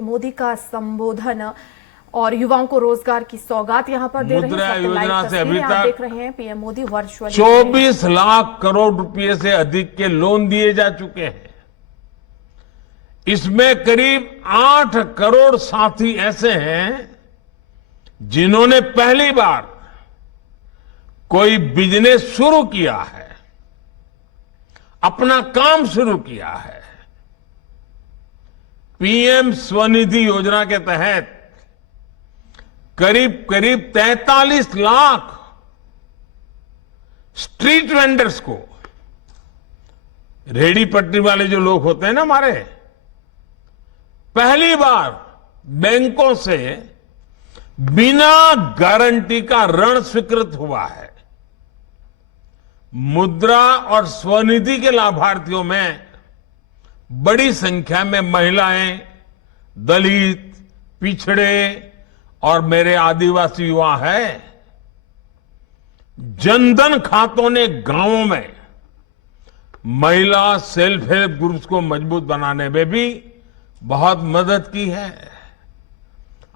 मोदी का संबोधन और युवाओं को रोजगार की सौगात यहां पर दे रहे हैं। मुद्रा योजना से अभी आप तक देख रहे हैं पीएम मोदी वर्चुअली 24 लाख करोड़ रुपए से अधिक के लोन दिए जा चुके हैं। इसमें करीब 8 करोड़ साथी ऐसे हैं जिन्होंने पहली बार कोई बिजनेस शुरू किया है, अपना काम शुरू किया है। पीएम स्वनिधि योजना के तहत करीब करीब 43 लाख स्ट्रीट वेंडर्स को, रेहड़ी पटरी वाले जो लोग होते हैं ना हमारे, पहली बार बैंकों से बिना गारंटी का ऋण स्वीकृत हुआ है। मुद्रा और स्वनिधि के लाभार्थियों में बड़ी संख्या में महिलाएं, दलित, पिछड़े और मेरे आदिवासी युवा हैं। जनधन खातों ने गांवों में महिला सेल्फ हेल्प ग्रुप्स को मजबूत बनाने में भी बहुत मदद की है।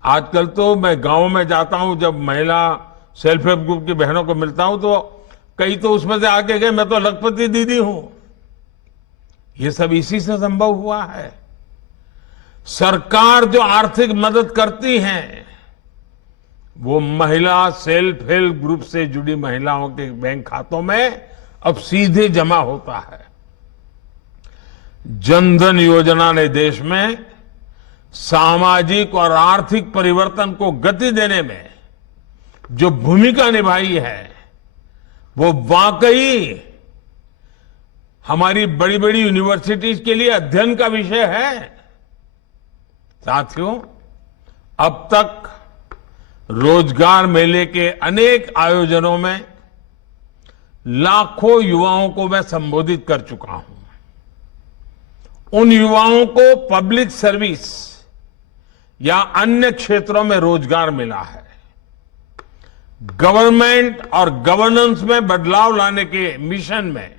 आजकल तो मैं गांव में जाता हूं, जब महिला सेल्फ हेल्प ग्रुप की बहनों को मिलता हूं तो कई तो उसमें से आगे गए, मैं तो लखपति दीदी हूं। ये सब इसी से संभव हुआ है। सरकार जो आर्थिक मदद करती है वो महिला सेल्फ हेल्प ग्रुप से जुड़ी महिलाओं के बैंक खातों में अब सीधे जमा होता है। जनधन योजना ने देश में सामाजिक और आर्थिक परिवर्तन को गति देने में जो भूमिका निभाई है वो वाकई हमारी बड़ी बड़ी यूनिवर्सिटीज के लिए अध्ययन का विषय है। साथियों, अब तक रोजगार मेले के अनेक आयोजनों में लाखों युवाओं को मैं संबोधित कर चुका हूं। उन युवाओं को पब्लिक सर्विस या अन्य क्षेत्रों में रोजगार मिला है। गवर्नमेंट और गवर्नेंस में बदलाव लाने के मिशन में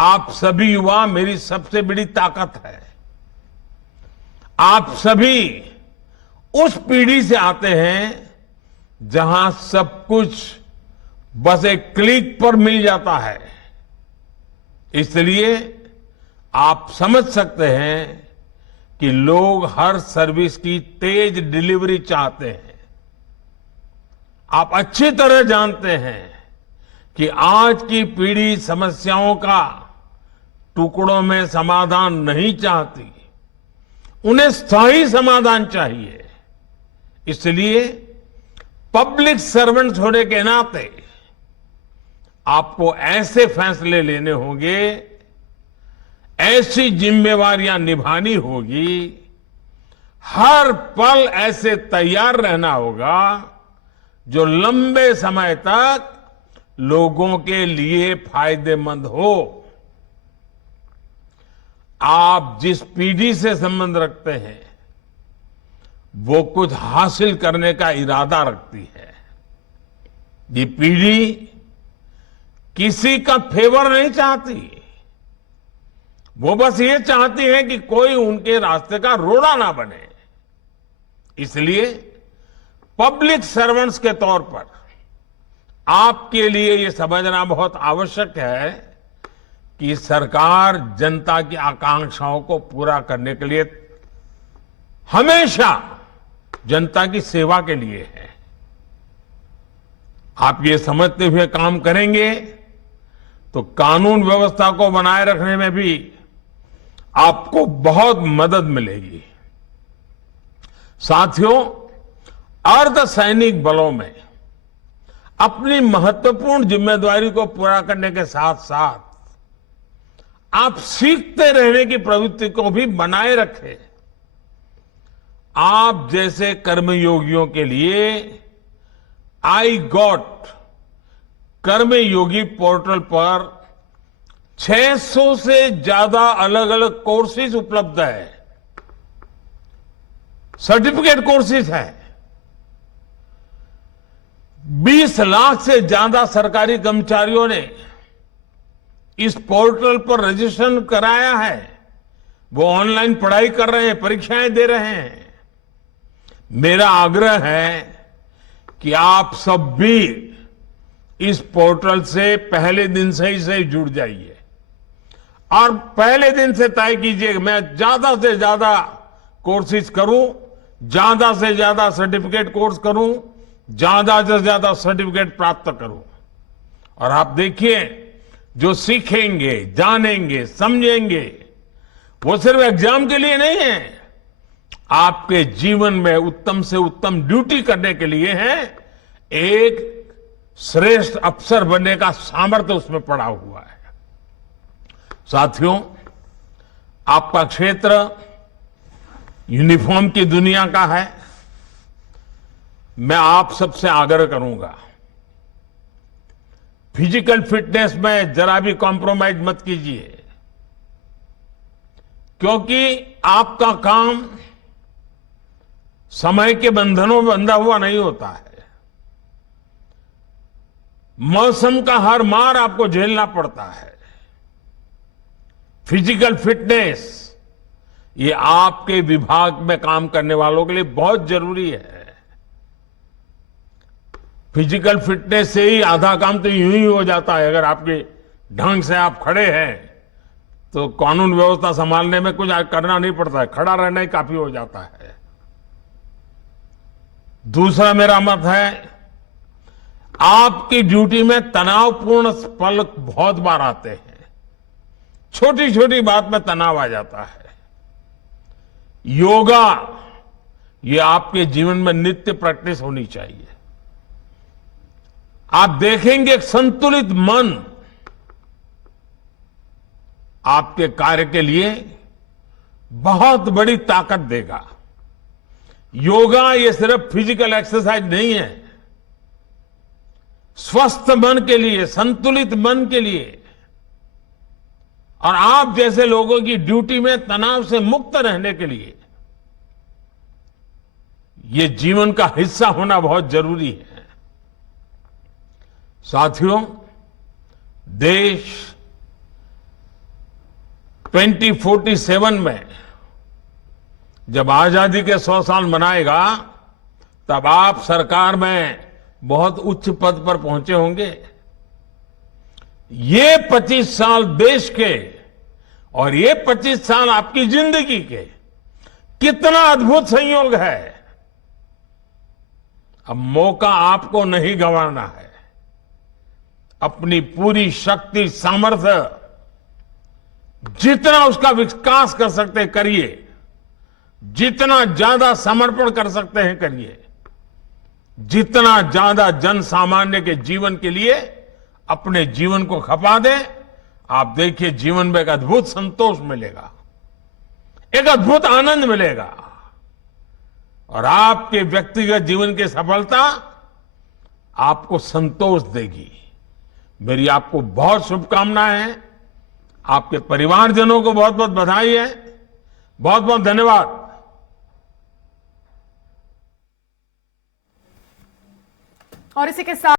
आप सभी युवा मेरी सबसे बड़ी ताकत है। आप सभी उस पीढ़ी से आते हैं जहां सब कुछ बस एक क्लिक पर मिल जाता है। इसलिए आप समझ सकते हैं कि लोग हर सर्विस की तेज डिलीवरी चाहते हैं। आप अच्छी तरह जानते हैं कि आज की पीढ़ी समस्याओं का टुकड़ों में समाधान नहीं चाहती, उन्हें स्थायी समाधान चाहिए। इसलिए पब्लिक सर्वेंट्स होने के नाते आपको ऐसे फैसले लेने होंगे, ऐसी जिम्मेवारियां निभानी होगी, हर पल ऐसे तैयार रहना होगा जो लंबे समय तक लोगों के लिए फायदेमंद हो। आप जिस पीढ़ी से संबंध रखते हैं वो कुछ हासिल करने का इरादा रखती है। ये पीढ़ी किसी का फेवर नहीं चाहती, वो बस ये चाहती है कि कोई उनके रास्ते का रोड़ा ना बने। इसलिए पब्लिक सर्वेंट्स के तौर पर आपके लिए ये समझना बहुत आवश्यक है कि सरकार जनता की आकांक्षाओं को पूरा करने के लिए हमेशा जनता की सेवा के लिए है। आप ये समझते हुए काम करेंगे तो कानून व्यवस्था को बनाए रखने में भी आपको बहुत मदद मिलेगी। साथियों, अर्धसैनिक बलों में अपनी महत्वपूर्ण जिम्मेदारी को पूरा करने के साथ साथ आप सीखते रहने की प्रवृत्ति को भी बनाए रखें। आप जैसे कर्मयोगियों के लिए आई गॉट कर्मयोगी पोर्टल पर 600 से ज्यादा अलग अलग कोर्सेज उपलब्ध है, सर्टिफिकेट कोर्सेज हैं। 20 लाख से ज्यादा सरकारी कर्मचारियों ने इस पोर्टल पर रजिस्ट्रेशन कराया है। वो ऑनलाइन पढ़ाई कर रहे हैं, परीक्षाएं दे रहे हैं। मेरा आग्रह है कि आप सब भी इस पोर्टल से पहले दिन से ही जुड़ जाइए और पहले दिन से तय कीजिए कि मैं ज्यादा से ज्यादा कोर्सेज करूं, ज्यादा से ज्यादा सर्टिफिकेट कोर्स करूं, ज्यादा से ज्यादा सर्टिफिकेट प्राप्त करूं। और आप देखिए, जो सीखेंगे, जानेंगे, समझेंगे, वो सिर्फ एग्जाम के लिए नहीं है, आपके जीवन में उत्तम से उत्तम ड्यूटी करने के लिए है। एक श्रेष्ठ अफसर बनने का सामर्थ्य उसमें पड़ा हुआ है। साथियों, आपका क्षेत्र यूनिफॉर्म की दुनिया का है। मैं आप सबसे आग्रह करूंगा, फिजिकल फिटनेस में जरा भी कॉम्प्रोमाइज मत कीजिए, क्योंकि आपका काम समय के बंधनों में बंधा हुआ नहीं होता है। मौसम का हर मार आपको झेलना पड़ता है। फिजिकल फिटनेस ये आपके विभाग में काम करने वालों के लिए बहुत जरूरी है। फिजिकल फिटनेस से ही आधा काम तो यूं ही हो जाता है। अगर आपके ढंग से आप खड़े हैं तो कानून व्यवस्था संभालने में कुछ करना नहीं पड़ता है, खड़ा रहना ही काफी हो जाता है। दूसरा मेरा मत है, आपकी ड्यूटी में तनावपूर्ण पल बहुत बार आते हैं। छोटी छोटी बात में तनाव आ जाता है। योगा ये आपके जीवन में नित्य प्रैक्टिस होनी चाहिए। आप देखेंगे एक संतुलित मन आपके कार्य के लिए बहुत बड़ी ताकत देगा। योगा ये सिर्फ फिजिकल एक्सरसाइज नहीं है। स्वस्थ मन के लिए, संतुलित मन के लिए और आप जैसे लोगों की ड्यूटी में तनाव से मुक्त रहने के लिए ये जीवन का हिस्सा होना बहुत जरूरी है। साथियों, देश 2047 में जब आजादी के 100 साल मनाएगा, तब आप सरकार में बहुत उच्च पद पर पहुंचे होंगे। ये 25 साल देश के और ये 25 साल आपकी जिंदगी के कितना अद्भुत संयोग है। अब मौका आपको नहीं गंवाना है। अपनी पूरी शक्ति, सामर्थ्य, जितना उसका विकास कर सकते हैं करिए, जितना ज्यादा समर्पण कर सकते हैं करिए, जितना ज्यादा जन सामान्य के जीवन के लिए अपने जीवन को खपा दें। आप देखिए, जीवन में एक अद्भुत संतोष मिलेगा, एक अद्भुत आनंद मिलेगा और आपके व्यक्तिगत जीवन की सफलता आपको संतोष देगी। मेरी आपको बहुत शुभकामनाएं हैं। आपके परिवारजनों को बहुत बहुत बधाई है। बहुत बहुत धन्यवाद। और इसी के साथ